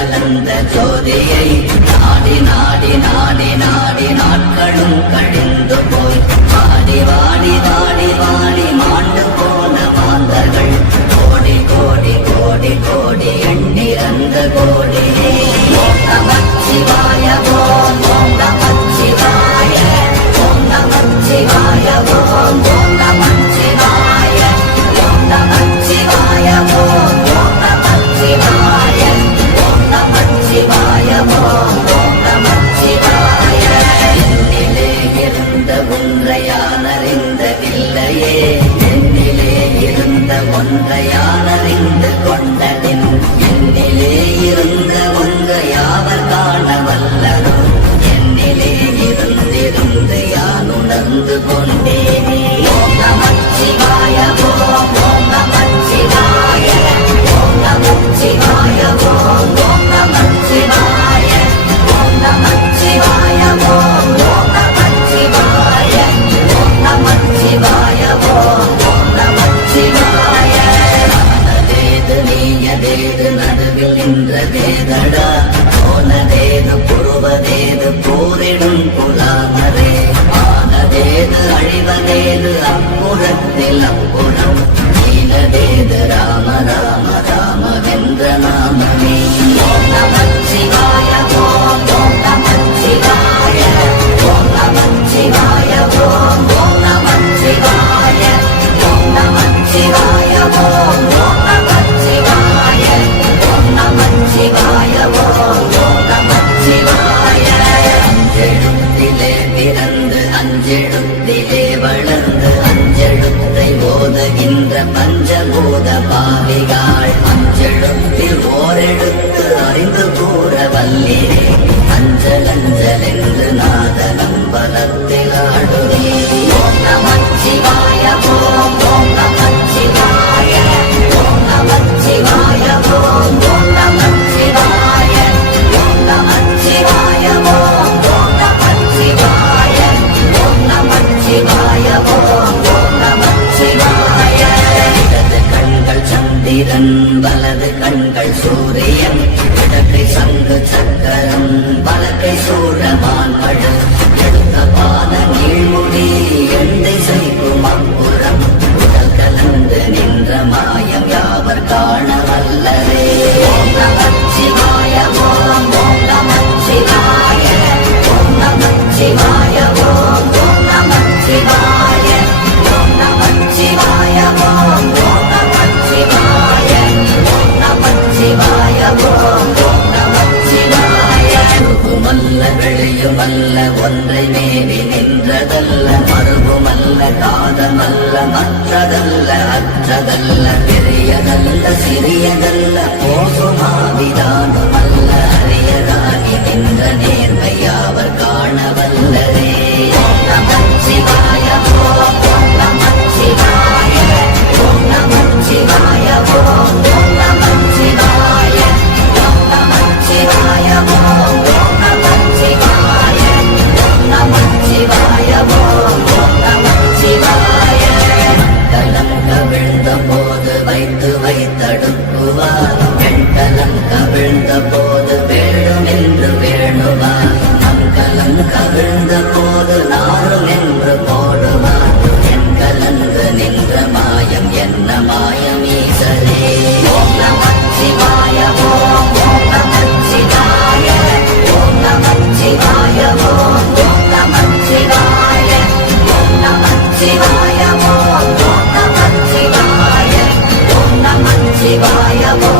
கலந்த ஜோதியை நாடி நாடி நாடி நாடி நாட்களும் கழிந்து போய் வாடி வாடி வாடி வாடி மாண்டு போன மாந்தர்கள் கோடி கோடி கோடி கோடி எண்ணிறந்த கோடியே ஓம் நமச்சிவாய ஓம் ஓம் நமச்சிவாய ஓம் நமச்சிவாய ஓம் ஓம் நமச்சிவாய ஓம் நமச்சிவாய ஓம் ஓம் நமச்சிவாய ஓம் நமச்சிவாய ஓம் ஓம் நமச்சிவாய என்னிலே இருந்த ஒன்றை யான் அறிந்ததில்லையே என்னிலே இருந்த ஒன்றை யான் அறிந்து கொண்டதின் என்னிலே இருந்த ஒன்றை யாவர் காண வல்லரோ என்னிலே இருந்திருந்து யான் உணர்ந்து கொண்டேனே ஓம் நமச்சிவாய ஓம் ஓம் நமச்சிவாய ஓம் நமச்சிவாய ஓம் ஓம் நமச்சிவாய ஓம் நமச்சிவாய ஓம் ஓம் நமச்சிவாய ஓம் நமச்சிவாய ஓம் ஓம் நமச்சிவாய ஆனதேது நீயதேது நடுவில் நின்றதேதடா போனதேது புருவதேது போரிடும் புலாமரே ஆனதேது அழிவதேது அப்புறத்தில் அப்புறம் நீலதேது ராம ராம ராமவென்ற நாமமே ஓம் நமச்சிவாய ஓம் ஓம் நமச்சிவாய ஓம் நமச்சிவாய ஓம் ஓம் நமச்சிவாய ஓம் நமச்சிவாய ஓம் ஓம் நமச்சிவாய ஓம் நமச்சிவாய ஓம் ஓம் நமச்சிவாய அஞ்செழுத்திலே பிறந்து அஞ்செழுத்திலே வளர்ந்து அஞ்செழுத்தை ஓதுகின்ற பஞ்சபூத பாவிகாள் அஞ்செழுத்தில் ஓரெழுத்து அறிந்து கூற வல்லிரே அஞ்சல் அஞ்சல் என்று நாதனம் பலத்தில் ஆடுவே ஓம் நமச்சிவாய ஓம் ஓம் நமச்சிவாய ஓம் நமச்சிவாய ஓம் ஓம் நமச்சிவாய ஓம் நமச்சிவாய ஓம் ஓம் நமச்சிவாய ஓம் நமச்சிவாய ஓம் ஓம் நமச்சிவாய இடது கண்கள் சந்திரன் வலது கண்கள் சூரியன் இடக்கை சங்கு சக்கரம் வலக்கை சூழமான் மழு எடுத்த பான நீழ்முடி எந்தை செய்கும் அப்புறம் உடல் கலந்து நின்ற மாயம் யாவர் காண வல்லரே ஓம் நமச்சிவாய ஓம் ஓம் நமச்சிவாய ஓம் நமச்சிவாய ஓம் ஓம் நமச்சிவாய ஓம் நமச்சிவாய ஓம் ஓம் நமச்சிவாய ஓம் நமச்சிவாய ஓம் ஓம் நமச்சிவாய மல்ல வெளியுமல்ல ஒன்றை மேவி நின்றதல்ல மறுபுமல்ல காதமல்ல மற்றதல்ல அற்றதல்ல பெரியதல்ல சிறியதல்ல போகுமாவிதானுமல்ல அரியராகி நின்ற நேர்மையாவர் காண வல்லரே ஓம் நமச்சிவாய ஓம் ஓம் நமச்சிவாய ஓம் நமச்சிவாய ஓம் ஓம் நமச்சிவாய ஓம் நமச்சிவாய ஓம் ஓம் நமச்சிவாய ஓம் நமச்சிவாய ஓம் ஓம் நமச்சிவாய மண்டலம் கவிழ்ந்த போது வைத்து வைத்தடுக்குவார் வெண்கலம் கவிழ்ந்த போது வேணும் என்று வேணுவார் மங்கலம் கவிழ்ந்த போது நாரும் என்று போடுவார் என் கலந்து நின்ற மாயம் என்ன மாயம் ஈசரே ஓம் நமச்சிவாய ஓம் ஓம் நமச்சிவாய ஓம் நமச்சிவாய ஓம் ஓம் நமச்சிவாய ஓம் நமச்சிவாய ஓம் ஓம் நமச்சிவாய ஓம் நமச்சிவாய ஓம்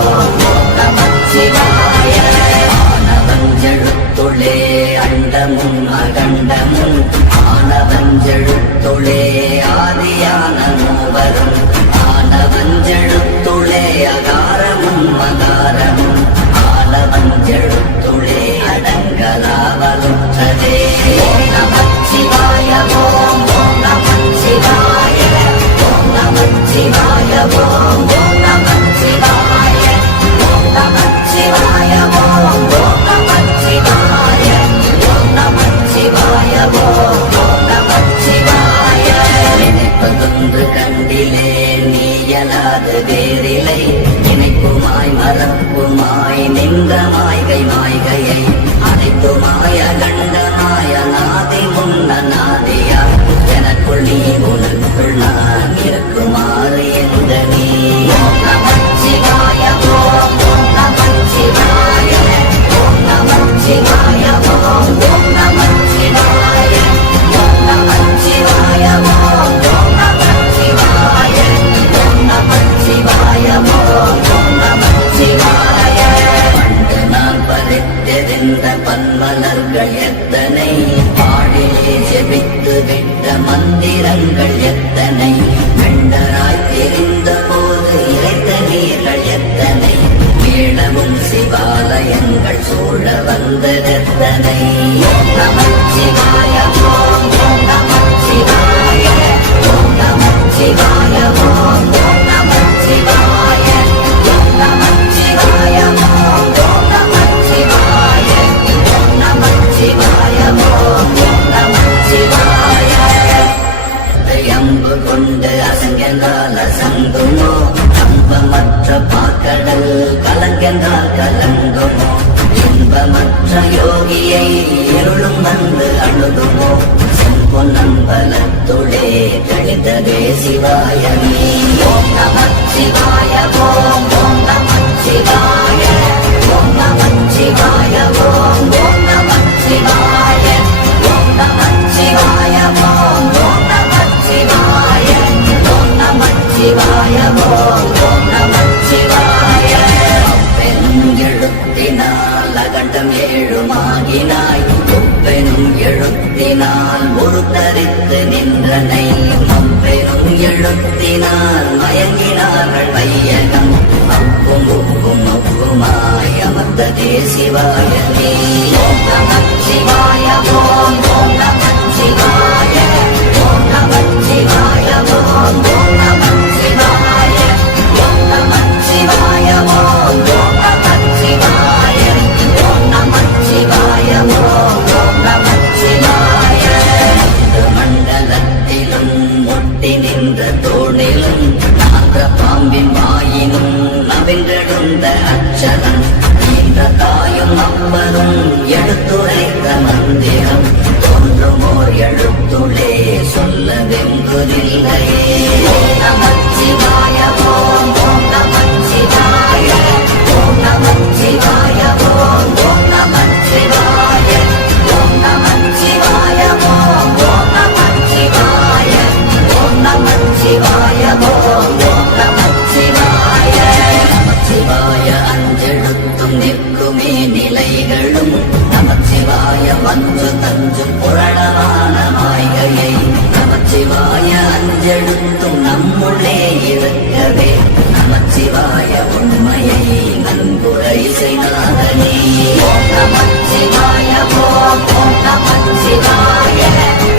ஓம் நமச்சிவாய ஆனவஞ்செழுத்துளே அண்டமும் அகண்டமும் ஆனவஞ்செழுத்துளே ஆதியான மூவரும் ஆனவஞ்செழுத்துளே அகாரமும் மகாரமும் ஆனவஞ்செழுத்துளே அடங்கலாவலுற்றதே ஓம் நமச்சிவாய ஓம் ஓம் நமச்சிவாய ஓம் நமச்சிவாய ஓம் ஓம் நமச்சிவாய ஓம் நமச்சிவாய ஓம் ஓம் நமச்சிவாய ஓம் நமச்சிவாய ஓம் ஓம் நமச்சிவாய நினைப்பதொன்று கண்டிலே நீயலாது வேறிலை நினைப்புமாய் மறப்புமாய் நின்றமாய் எனக்குள் நீ உனக்குள் நான் இருக்குமாறு எந்த நீ ஓம் நமச்சிவாய ஓம் நமச்சிவாய ஓம் நமச்சிவாய ஓம் நமச்சிவாய ஓம் நமச்சிவாய ஓம் நமச்சிவாய ஓம் நமச்சிவாய ஓம் நமச்சிவாய பண்டு நான் பறித்தெறிந்த பன்மலர்கள் எத்தனை பாடிலே ஜெபித்து விட்ட மந்திரங்கள் எத்தனை கண்டராய் தெரிந்த போது இறைத்த நீர்கள் எத்தனை மீளவும் சிவாலயங்கள் சூழ வந்ததெத்தனை ஓம் நமச்சிவாய ஓம் நமச்சிவாய ஓம் நமச்சிவாய ஓம் நமச்சிவாய ஓம் நமச்சிவாய ஓம் நமச்சிவாய ஓம் நமச்சிவாய ஓம் நமச்சிவாய அம்பு கொண்டு அசங்கென்றால் அசங்குமோ கம்பமற்ற பாக்கடல் கலங்கென்றால் கலங்குமோ இன்பமற்ற யோகியை இருளும் வந்து அழுகுமோ செம்பொன்னம்பலத்துளே கழித்ததே சிவாயமே ஓம் நமச்சிவாய ஓம் நமச்சிவாய ஓம் நமச்சிவாய ஓம் நமச்சிவாய ஓம் நமச்சிவாய ஓம் நமச்சிவாய ஓம் நமச்சிவாய ஓம் நமச்சிவாய பெரும் எழுத்தினால் அகண்டம் ஏழுமாகினாய் பெரும் எழுத்தினால் முறுத்தரித்து நின்றனை பெரும் எழுத்தினால் மயங்கினார்கள் வையகம் அப்பும் உப்பும் ஒப்புமாய் அமர்ந்ததே சிவாயமே ஓம் நமச்சிவாய ஓம் நமச்சிவாய ஓம் நமச்சிவாய ஓம் நமச்சிவாய ஓம் நமச்சிவாய ஓம் நமச்சிவாய ஓம் நமச்சிவாய ஓம் நமச்சிவாய மண்டலத்திலும் ஒட்டி நின்ற தோணிலும் நான்ற பாம்பின் வாயினும் நவின்றெழுந்த அச்சரம் இந்த தாயும் அப்பரும் எடுத்துரைத்த மந்திரம் தோன்றுமோர் எழுத்துளே சொல்ல வெங்குதில்லையே ஓம் நமச்சிவாய ஓம் நமச்சிவாய ஓம் நமச்சிவாய ஓம் நமச்சிவாய ஓம் நமச்சிவாய ஓம் நமச்சிவாய ஓம் நமச்சிவாய ஓம் நமச்சிவாய நமச்சிவாய அஞ்செழுத்தும் நிற்குமே நிலைகளும் நமச்சிவாய மஞ்சு தஞ்சும் புரணமான மாய்கையை நமச்சிவாய அஞ்செழுத்தும் நம்முள்ளே இருக்கவே நமச்சிவாய உண்மையை நன்குரை செய்தாதனே ஓம் நமச்சிவாய ஓம் நமச்சிவாய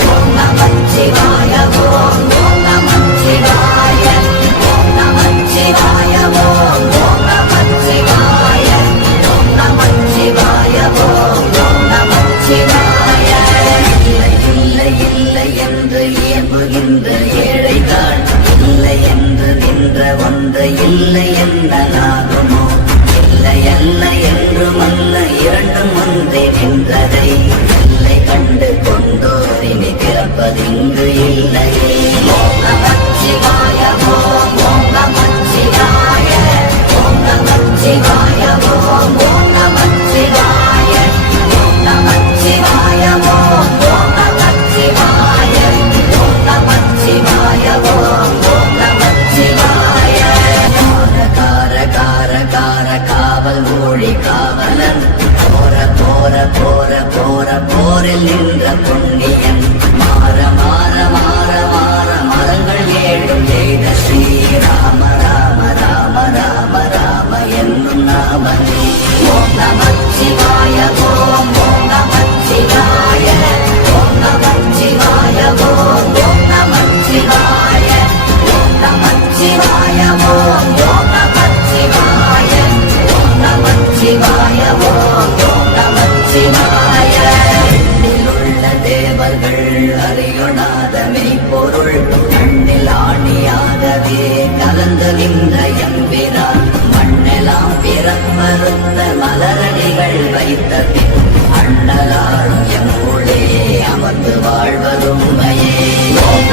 ஓம் நமச்சிவாய ஓம் நமச்சிவாய ஓம் நமச்சிவாய ஓம் நமச்சிவாய ஓம் நமச்சிவாய ஓம் நமச்சிவாய இல்லை இல்லை இல்லை என்று இயம்புகின்ற ஏழைதான் இல்லை என்று நின்ற ஒன்று இல்லை என்னலாகுமோ இல்லை அல்ல என்றும் அல்ல இரண்டும் ஒன்றே நின்றதை இல்லை கண்டு கொண்டோர் இனி பிறப்பதிங்கு இல்லையே ஓம் நமச்சிவாய ஓம் நமச்சிவாய ஓம் நமச்சிவாய ஓம் நமச்சிவாய ஓம் நமச்சிவாய ஓம் நமச்சிவாய ஓம் நமச்சிவாய ஓம் நமச்சிவாய கார கார கார காவல் மொழி காவலன் போர போர போர போர போரில் நின்ற புண்ணியன் மாற மாற மாற மாற மரங்கள் ஏழும் செய்த ஸ்ரீராம ராம ராம ராம ராம என்னும் நாமனே ஓம் நமச்சிவாய ஓம் நமச்சிவாய ஓம் நமச்சிவாய ஓம் நமச்சிவாய ஓம் நமச்சிவாய ஓம் நமச்சிவாய ஓம் நமச்சிவாய ஓம் நமச்சிவாய உள்ள தேவர்கள் அறியொணாத மெய்ப்பொருள் கண்ணில் ஆணியாகவே கலந்து நின்ற எம்பிரான் மண்ணெல்லாம் பிறமறுத்த மலரடிகள் வைத்த பின் அண்ணலாரும் எம்முள்ளே அமர்ந்து வாழ்வதுமையே ஓம்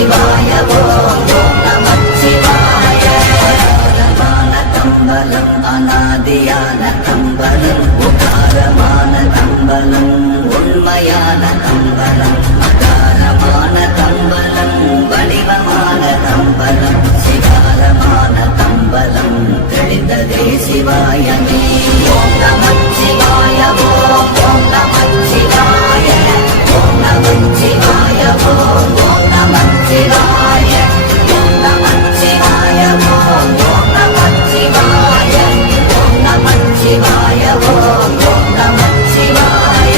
நமச்சிவாய ஓம் ஓம் நமச்சிவாய உகாரமான தம்பலம் அநாதியான தம்பலம் உகாரமான தம்பலம் உண்மையான தம்பலம் அகாரமான தம்பலம் வடிவமான தம்பலம் சிகாரமான தம்பலம் தெளிந்ததே சிவாயமே ஓம் நமச்சிவாய ஓம் ஓம் நமச்சிவாய ஓம் நமச்சிவாய ஓம் ஓம் நமச்சிவாய ஓம் நமச்சிவாய ஓம் ஓம் நமச்சிவாய ஓம் நமச்சிவாய ஓம் ஓம் நமச்சிவாய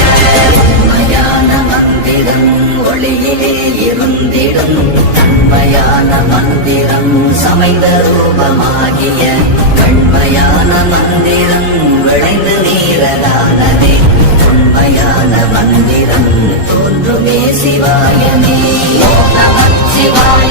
உண்மையான மந்திரம் ஒளியிலே இருந்திடும் தன்மையான மந்திரம் சமைந்த ரூபமாகிய வெண்மையான மந்திரம் விளைந்து நீரலானதே உண்மையான மந்திரம் தோன்றுமே சிவாயமே ஓம் நமச்சிவாய